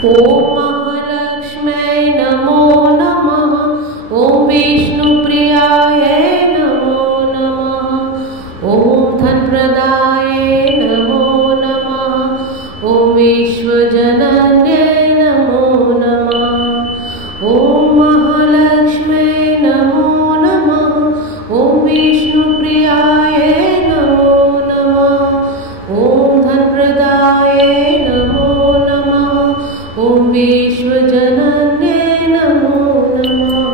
ओम महालक्ष्म्यै नमो नमः। ओम विष्णुप्रियाय नमो नमः। ओम धनप्रदाय नमो नमः। ओम विश्वजनन्यै नमो नमः। ओम महालक्ष्म्यै नमो नमः। ओम विष्णुप्रियाय नमो नमः। ओम धनप्रदाय नमो नमः। ओम विश्वजनन्यै नमो नमः।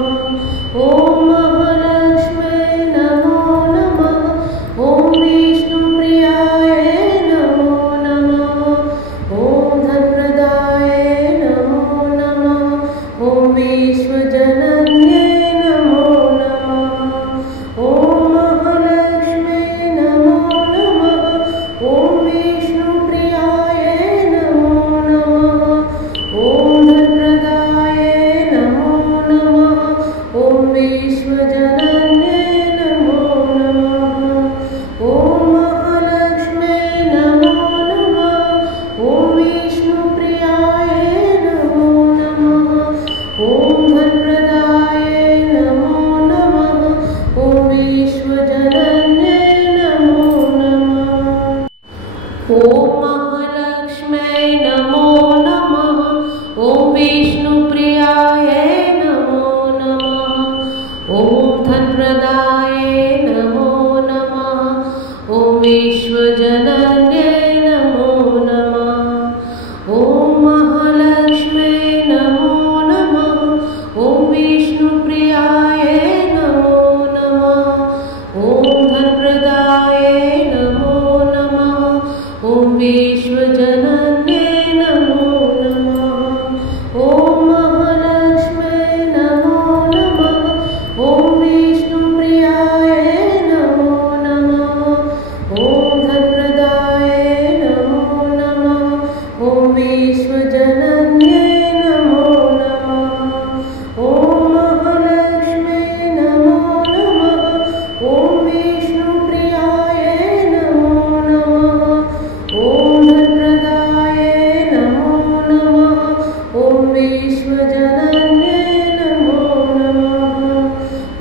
ओम महालक्ष्म्यै नमो नमः। ओम विष्णुप्रियाय नमो नमः। ओम धनप्रदाय नमो नमः। ओम विश्वजनन्यै नमो नमः। ओम महालक्ष्म्यै नमो नमः। ओम विष्णुप्रियाय नमो नमः। ओम धनप्रदाय नमो नमः। ओम विश्वजनन्यै नमो नमः। ओम महालक्ष्म्यै नमो नमः। ओम विष्णुप्रियाय नमो नमः। ओम धनप्रदाय नमो नमः। ओम विश्वजनन्यै नमो नमः। ओम महालक्ष्म्यै नमो नमः। ओम विष्णुप्रियाय नमो नमः। ओम धनप्रदाय नमो नमः। ओम विश्वजनन्यै नमो नमः। ओम महालक्ष्म्यै नमो नमः। ओम विष्णुप्रियाय नमो नमः। ओम धनप्रदाय नमो नमः। ओम विश्वजनन्यै नमो नमः। ओम महालक्ष्म्यै नमो नमः। ओम विष्णुप्रियाय नमो नमः। ओम धनप्रदाय नमो नमः। ओम विश्वजनन्यै नमो नमः। ओम महालक्ष्म्यै नमो नमः। ओम विष्णुप्रियाय नमो नमः। ओम धनप्रदाय नमो नमः। ओम विश्वजनन्यै नमो नमः।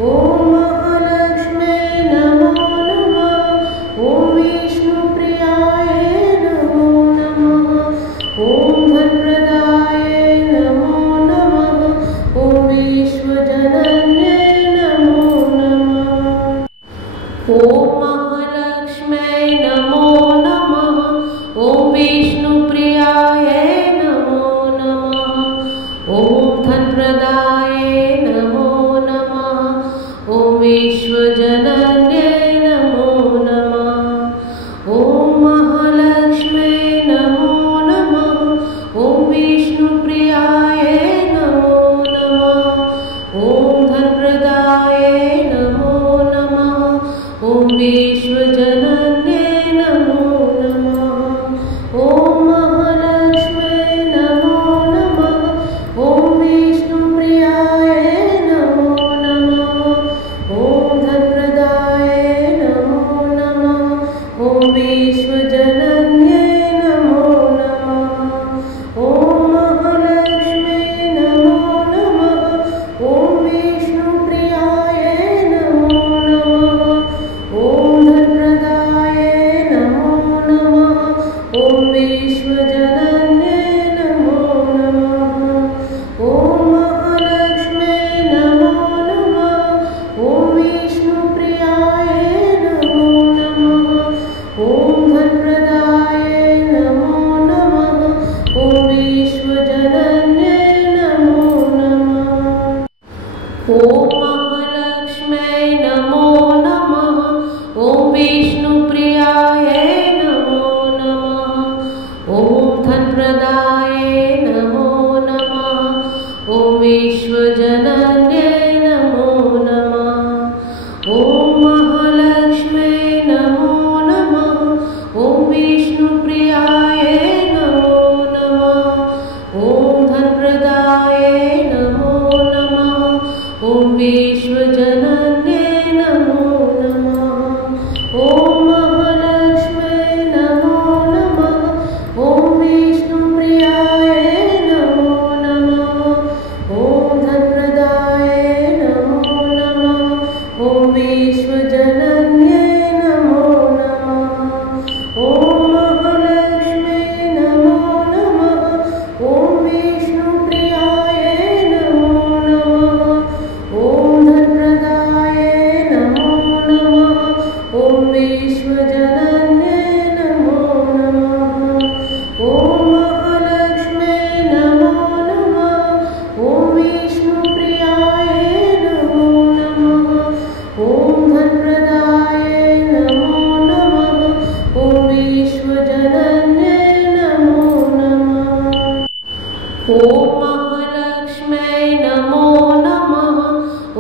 ओम महालक्ष्म्यै नमो नमः। ओम विष्णुप्रियाय नमो नमः। ओम धनप्रदाय ॐ महालक्ष्म्यै नमो नमः।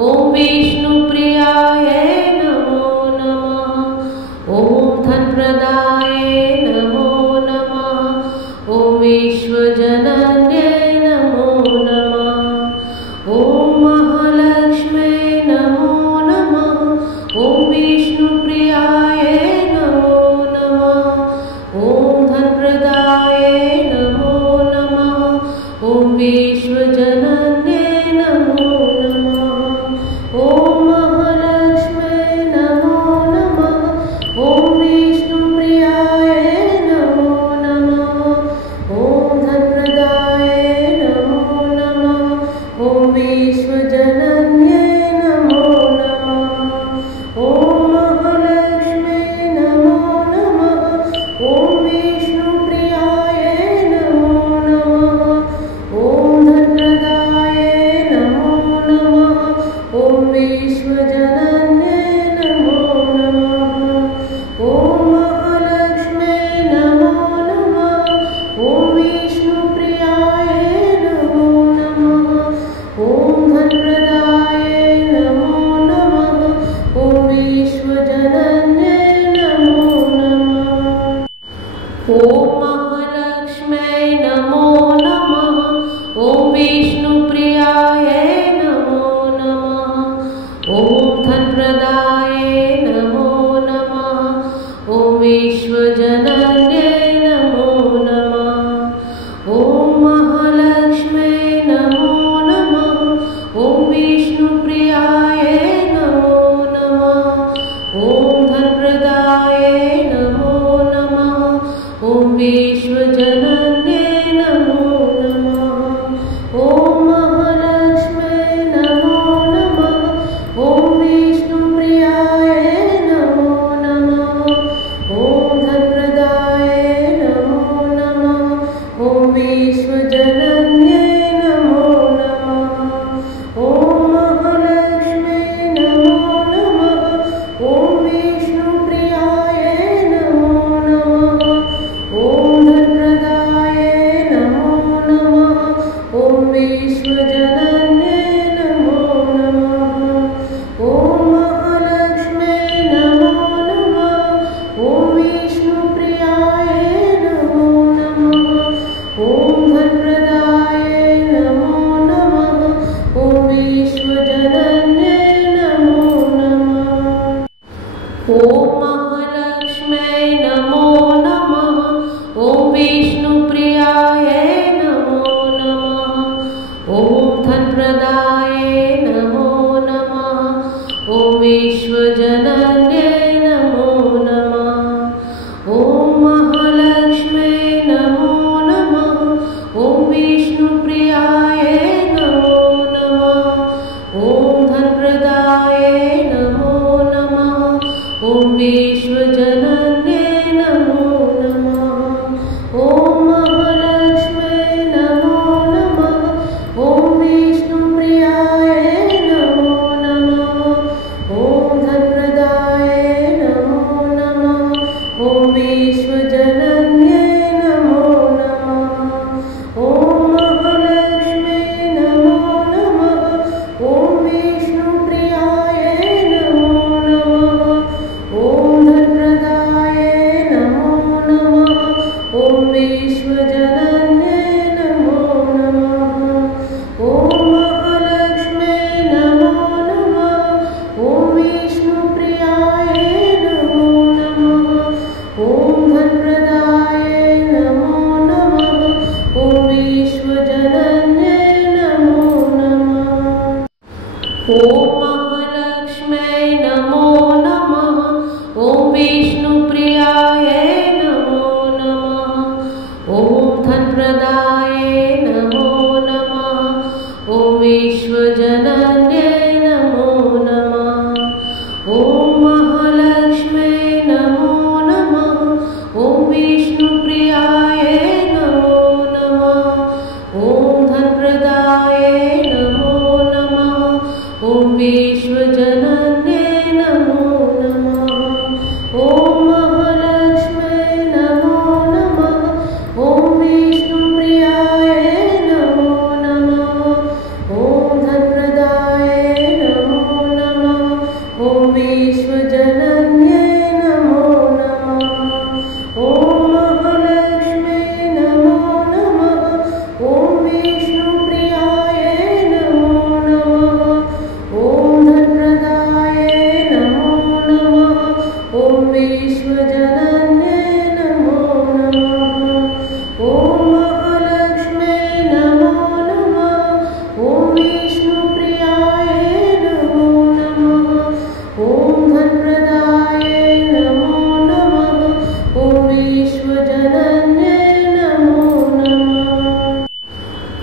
ॐ विष्णुप्रियाय नमो नमः। ॐ धनप्रदाय नमो नमः। ॐ विश्वजनन्यै नमो नमः। ॐ महालक्ष्म्यै नमो नमः। ॐ विष्णुप्रियाय नमो नमः। ॐ धनप्रदाय नमो नमः। ॐ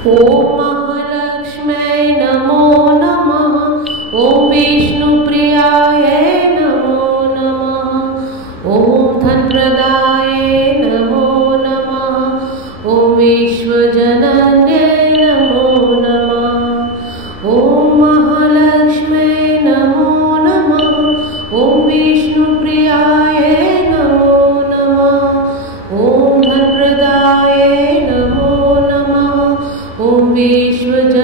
ॐ महालक्ष्म्यै नमो नमः। ॐ विष्णुप्रियाय नमो नमः। ॐ धनप्रदाय नमो नमः। ॐ विश्वजनन्यै नमो नमः। ॐ महालक्ष्म्यै नमो नमः। ॐ विष्णुप्रियाय नमो नमः। ॐ धनप्रदाय नमो नमः। ॐ विश्वजनन्यै